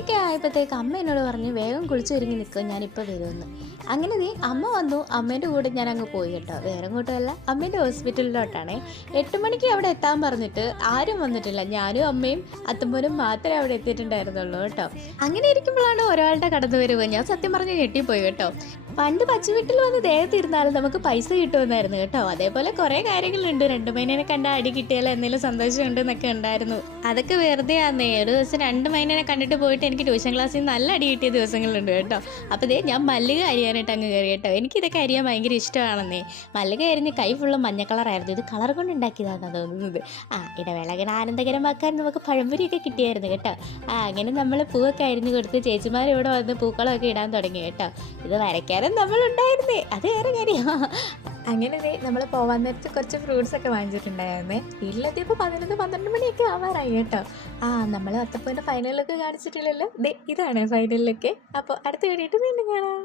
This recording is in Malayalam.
മണിയൊക്കെ ആയപ്പോഴത്തേക്ക് അമ്മ എന്നോട് പറഞ്ഞു വേഗം കുളിച്ച് ഒരുങ്ങി നിൽക്കുക ഞാനിപ്പോൾ വരുമെന്ന്. അങ്ങനെ നീ അമ്മ വന്നു. അമ്മേൻ്റെ കൂടെ ഞാൻ അങ്ങ് പോയി കേട്ടോ. വേറെ കൂട്ടമല്ല, അമ്മേൻ്റെ ഹോസ്പിറ്റലിലോട്ടാണേ. 8 മണിക്ക് അവിടെ എത്താൻ പറഞ്ഞിട്ട് ആരും വന്നിട്ടില്ല. ഞാനും അമ്മയും അത്തമ്മനും മാത്രമേ അവിടെ എത്തിയിട്ടുണ്ടായിരുന്നുള്ളൂ കേട്ടോ. അങ്ങനെ ഇരിക്കുമ്പോഴാണ് ഒരാളുടെ കടന്നു വരുക. ഞാൻ സത്യം പറഞ്ഞ് ഞെട്ടിപ്പോയി കേട്ടോ. പണ്ട് പച്ചവീട്ടിൽ വന്ന് ദേഹത്തിരുന്നാലും നമുക്ക് പൈസ കിട്ടുമെന്നായിരുന്നു കേട്ടോ. അതേപോലെ കുറേ കാര്യങ്ങളുണ്ട്. 2 മൈനേനെ കണ്ട അടി കിട്ടിയാലോ എന്തെങ്കിലും സന്തോഷമുണ്ട് എന്നൊക്കെ ഉണ്ടായിരുന്നു. അതൊക്കെ വെറുതെ ആന്നേ. ഒരു ദിവസം 2 മൈനേനെ കണ്ടിട്ട് പോയിട്ട് എനിക്ക് ട്യൂഷൻ ക്ലാസ്സിൽ നല്ല അടി കിട്ടിയ ദിവസങ്ങളുണ്ട് കേട്ടോ. അപ്പോൾ ഞാൻ മല്ലിക അരിയാനായിട്ട് അങ്ങ് കയറി കേട്ടോ. എനിക്കിതൊക്കെ അരിയാൻ ഭയങ്കര ഇഷ്ടമാണെന്നേ. മല്ലിക അരിഞ്ഞ് കൈ ഫുള്ള് മഞ്ഞ കളറായിരുന്നു. ഇത് കളർ കൊണ്ട് ഉണ്ടാക്കിയതാണെന്നാണ് തോന്നുന്നത്. ഇടവേളകൾ ആനന്ദകരമാക്കാൻ നമുക്ക് പഴംപൊരിയൊക്കെ കിട്ടിയായിരുന്നു കേട്ടോ. അങ്ങനെ നമ്മൾ പൂവൊക്കെ അരിഞ്ഞ് കൊടുത്ത് ചേച്ചിമാരിവിടെ വന്ന് പൂക്കളമൊക്കെ ഇടാൻ തുടങ്ങി കേട്ടോ. ഇത് വരയ്ക്കാനും നമ്മളുണ്ടായിരുന്നേ, അത് വേറെ കാര്യമാണ്. അങ്ങനെ നമ്മൾ പോവാൻ നേരത്ത് കുറച്ച് ഫ്രൂട്ട്സ് ഒക്കെ വാങ്ങിച്ചിട്ടുണ്ടായിരുന്നേ. വീട്ടിലെത്തിയപ്പോൾ 11-12 മണിയൊക്കെ ആവാറായി കേട്ടോ. നമ്മൾ അത്തപ്പൂവിൻ്റെ ഫൈനലൊക്കെ കാണിച്ചിട്ടില്ലല്ലോ. ഇതാണ് ഫൈനലിലൊക്കെ. അപ്പോൾ അടുത്ത വീഡിയോ വീണ്ടും കാണാം.